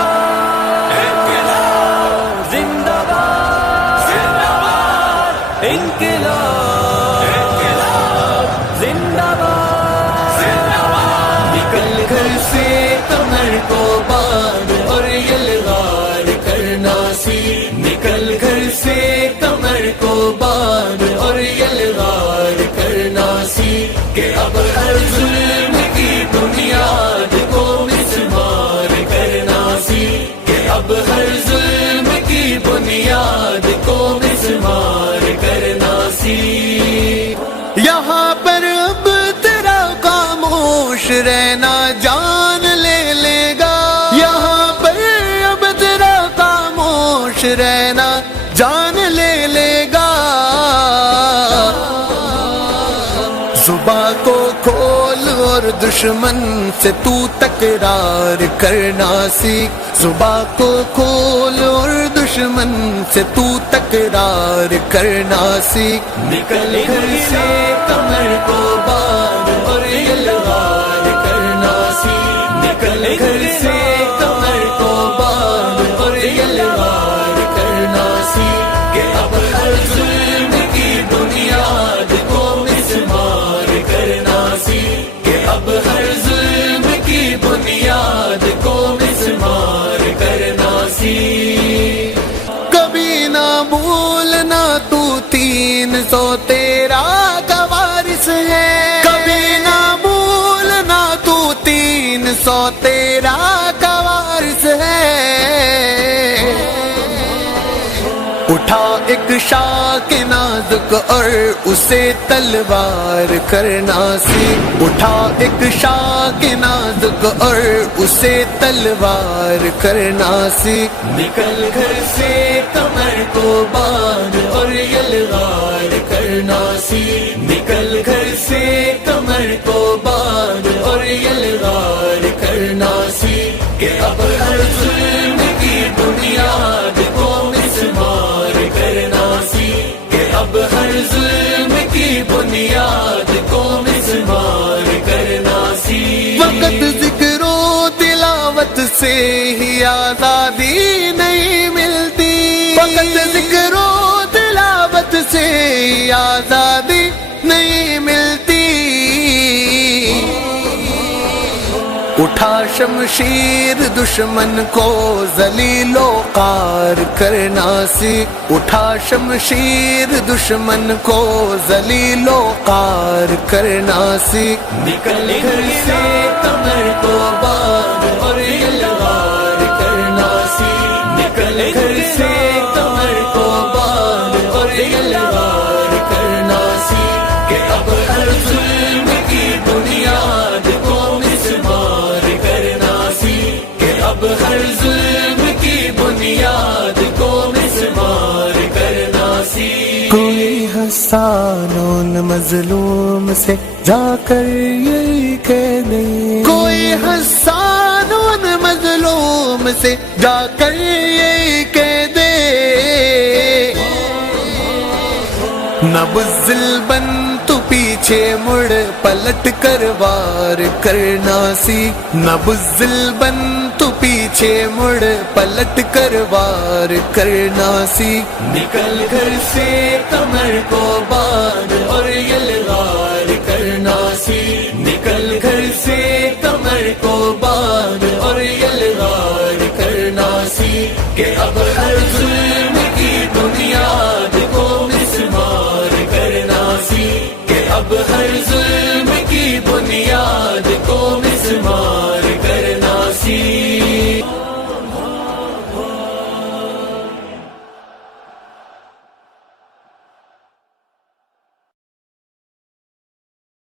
انقلاب زندہ باد انقلاب زندہ باد نکل گھر سے کمر کو باندھ اور یلغار کرنا سی نکل گھر سے کمر کو باندھ اور یلغار کرنا سی کہ اب ہر ظلم کی بنیاد کو مسمار کرنا سی کہ اب ہر ظلم کی بنیاد کو مسمار کرنا سی یہاں پر اب تیرا خاموش رہنا جان لے لے گا یہاں پر اب تیرا خاموش رہنا جان لے لے گا زباں کو کھول اور دشمن سے تو تکرار کرنا سیکھ زباں کو کھول اور دشمن سے تو تکرار کرنا سیکھ نکل گھر سے کمر کو باندھ اور یلغار کرنا سی نکل گھر سے کمر کو باندھ اور یلغار کرنا سی کہ اب ہر ظلم کی بنیاد کو مسمار کرنا سی کہ اب ہر ظلم کی بنیاد کو مسمار کرنا سی کبھی نہ بھولنا تو 313 کا وارث ہے کبھی نہ بھولنا تو 313 کا وارث ہے اٹھا ایک شاخ نازک اور اسے تلوار کرنا سیکھ اٹھا ایک شاخ نازک اور اسے تلوار کرنا سیکھ نکل گھر سے کمر کو باندھ اور یلغار کرنا سی نکل گھر سے کمر کو باندھ اور یلغار کرنا سی کہ اب ہر ظلم کی بنیاد کو مسمار کرنا سی کہ اب ہر ظلم کی بنیاد کو مسمار کرنا سی وقت ذکر و تلاوت سے ہی آزادی نہیں ملتی وقت ذکر و تلاوت سے ہی آزادی نہیں ملتی اٹھا شمشیر دشمن کو ذلیل و خوار کرنا سیکھ اٹھا شمشیر دشمن کو ذلیل و خوار کرنا سیکھ نکل گھر سے کمر کو باندھ اور یلغار کرنا سی نکل گھر سے کمر کو باندھ اور یلغار کرنا سی کہ اب ہر ظلم کی بنیاد کو مسمار کرنا سی کہ اب ہر ظلم کی بنیاد کو مسمار کرنا سی کوئی حسان ان مظلوم سے جا کر یہی کہہ دے کوئی حسان ان مظلوم سے جا کر یہی کہہ دے نہ بزدل بن تو پیچھے مڑ پلٹ کر وار کرنا سیکھ نہ بزدل بن تو پیچھے مڑ پلٹ کر وار کرنا سیکھ نکل گھر سے کمر کو باندھ اور یلغار کرنا سی نکل گھر سے کمر کو باندھ اور یلغار کرنا سی کہ اب ہر